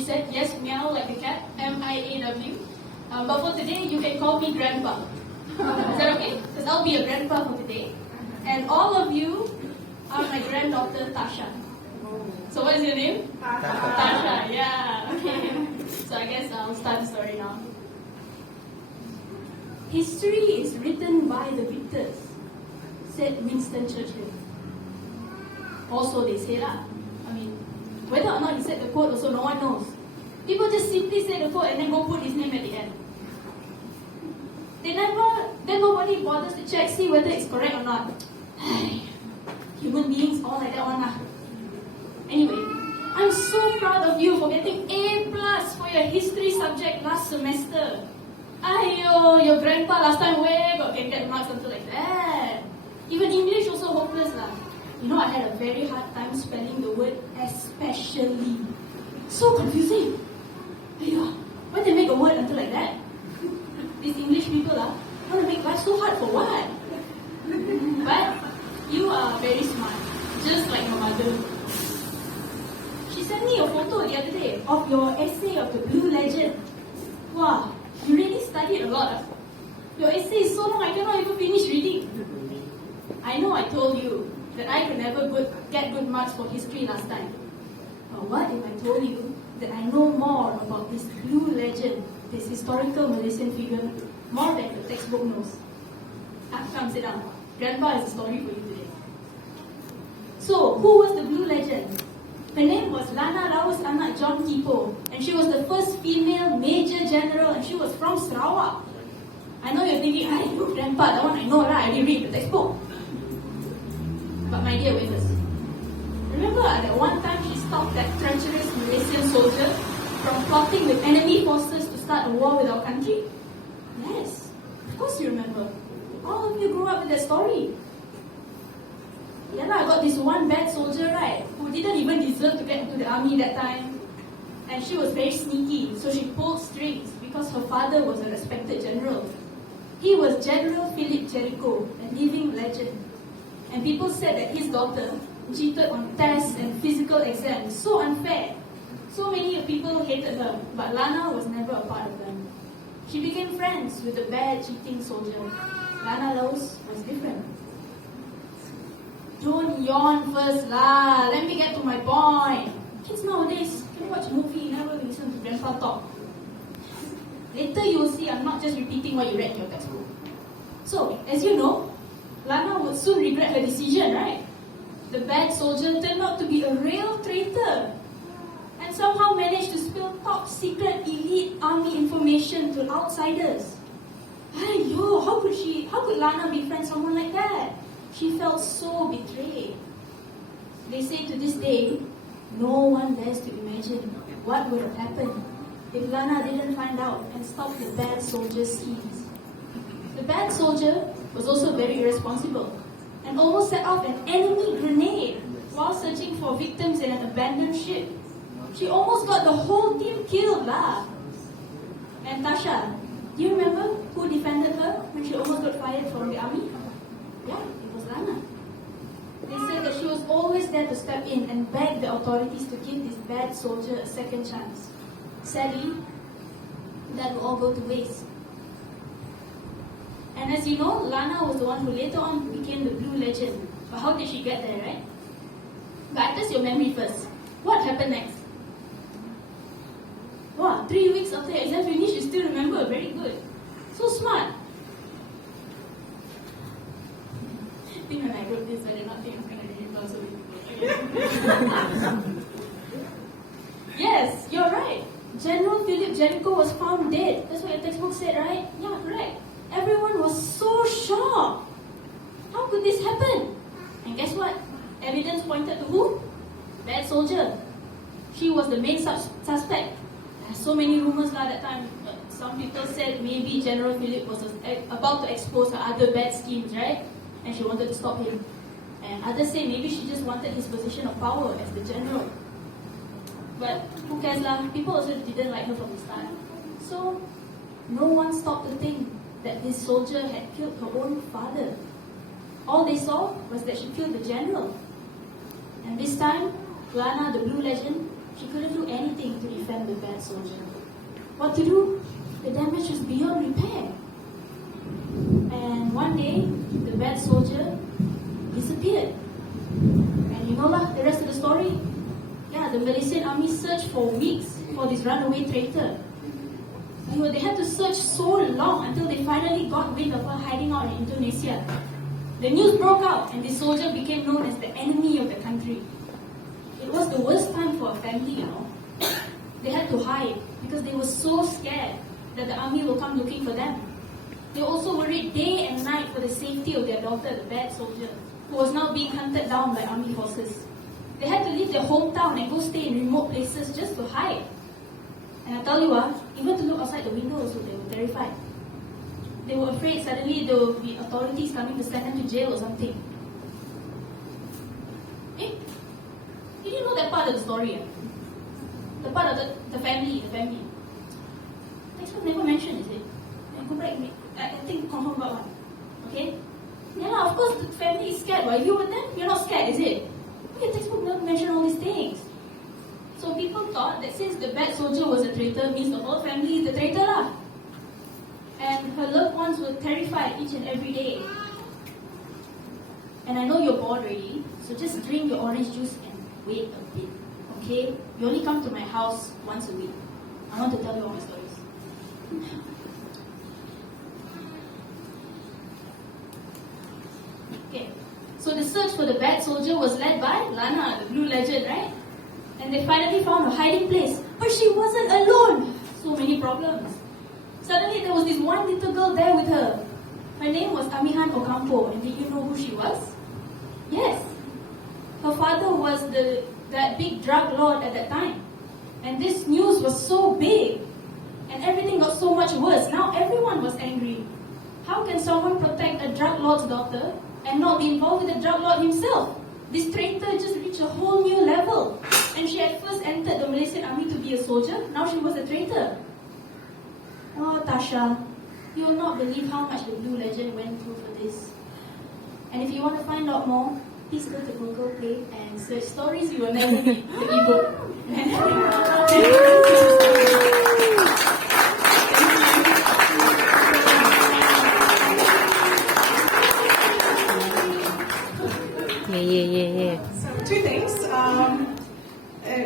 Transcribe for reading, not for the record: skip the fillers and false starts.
she said, yes, meow like a cat, M-I-A-W. But for today, you can call me Grandpa. Is that okay? Because I'll be a grandpa for today. And all of you are my granddaughter, Tasha. So what is your name? Tasha, yeah. Okay. So I guess I'll start the story now. History is written by the victors, said Winston Churchill. Also, they say that. I mean, whether or not he said the quote also, no one knows. People just simply say the quote and then go put his name at the end. Then nobody bothers to check, see whether it's correct or not. Human beings, all like that one lah. Anyway, I'm so proud of you for getting A+ for your history subject last semester. Aiyo, your grandpa last time where got get marks something like that. Even English also hopeless lah. You know, I had a very hard time spelling the word especially. So confusing. Aiyo, why they make a word until like that? These English people want to make life so hard for what? But you are very smart, just like your mother. She sent me a photo the other day of your essay of the Blue Legend. Wow, you really studied a lot. Your essay is so long I cannot even finish reading. I know I told you that I could never get good marks for history last time. But what if I told you that I know more about this Blue Legend, this historical Malaysian figure, more than the textbook knows? Come sit down. Grandpa has a story for you today. So, who was the Blue Legend? Her name was Lana Raus Anak John Kipo, and she was the first female Major General, and she was from Sarawak. I know you're thinking, you Grandpa, that one I know, right? I didn't read the textbook. But my dear witness, remember that one time she stopped that treacherous Malaysian soldier from plotting with enemy forces to start a war with our country? Yes, of course you remember. All of you grew up with that story. Yeah, I got this one bad soldier, right, who didn't even deserve to get into the army that time. And she was very sneaky, so she pulled strings because her father was a respected general. He was General Philip Jericho, a living legend. And people said that his daughter cheated on tests and physical exams. So unfair. So many people hated her, but Lana was never a part of them. She became friends with the bad cheating soldier. Lana Raus was different. Don't yawn first lah. Let me get to my point. Kids nowadays can watch a movie, never listen to Grandpa talk. Later you will see I'm not just repeating what you read in your textbook. So, as you know, Lana would soon regret her decision, right? The bad soldier turned out to be a real traitor and somehow managed to spill top secret elite army information to outsiders. Aiyo, how could Lana befriend someone like that? She felt so betrayed. They say to this day, no one dares to imagine what would have happened if Lana didn't find out and stop the bad soldier's schemes. The bad soldier was also very irresponsible and almost set off an enemy grenade while searching for victims in an abandoned ship. She almost got the whole team killed lah. And Tasha, do you remember who defended her when she almost got fired from the army? Yeah, it was Lana. They said that she was always there to step in and beg the authorities to give this bad soldier a second chance. Sadly, that will all go to waste. And as you know, Lana was the one who later on became the Blue Legend. But how did she get there, right? But test your memory first. What happened next? Wow, 3 weeks after your exam finished, you still remember. Very good. So smart. I think when I wrote this, I did not think I was going to read it also with people. Yes, you're right. General Philip Jericho was found dead. That's what your textbook said, right? Yeah, correct. Everyone was so shocked. How could this happen? And guess what? Evidence pointed to who? Bad soldier. She was the main suspect. There are so many rumors that time. Some people said maybe General Philip was about to expose her other bad schemes, right? And she wanted to stop him. And others say maybe she just wanted his position of power as the general. But who cares lah? People also didn't like her from the start. So, no one stopped to think that this soldier had killed her own father. All they saw was that she killed the general. And this time, Lana, the Blue Legend, She couldn't do anything to defend the bad soldier. What to do? The damage was beyond repair. And one day, the bad soldier disappeared. And you know lah, the rest of the story? Yeah, the Malaysian army searched for weeks for this runaway traitor. They had to search so long until they finally got wind of her hiding out in Indonesia. The news broke out and the soldier became known as the enemy of the country. It was the worst time for a family, you know. They had to hide because they were so scared that the army will come looking for them. They also worried day and night for the safety of their daughter, the bad soldier, who was now being hunted down by army forces. They had to leave their hometown and go stay in remote places just to hide. And I tell you what, even to look outside the window also, they were terrified. They were afraid suddenly there will be authorities coming to send them to jail or something. Eh? Did you know that part of the story? The part of the family. Textbook never mentioned, is it? Go back, I think confirm about one. Okay? Yeah, of course the family is scared. Why you with them? You're not scared, is it? Okay, textbook never mentioned all these things. So people thought that since the bad soldier was a traitor, means the whole family is the traitor lah. And her loved ones were terrified each and every day. And I know you're bored already, so just drink your orange juice and wait a bit. Okay? You only come to my house once a week. I want to tell you all my stories. Okay. So the search for the bad soldier was led by Lana, the blue legend, right? And they finally found a hiding place. But she wasn't alone. So many problems. Suddenly there was this one little girl there with her. Her name was Amihan Ocampo. And did you know who she was? Yes. Her father was that big drug lord at that time. And this news was so big. And everything got so much worse. Now everyone was angry. How can someone protect a drug lord's daughter and not be involved with the drug lord himself? This traitor just reached a whole new level. And she had first entered the Malaysian army to be a soldier. Now she was a traitor. Oh, Tasha, you will not believe how much the blue legend went through for this. And if you want to find out more, please go to Google Play and search Stories You Will Never Read, the ebook. Yeah. So two things.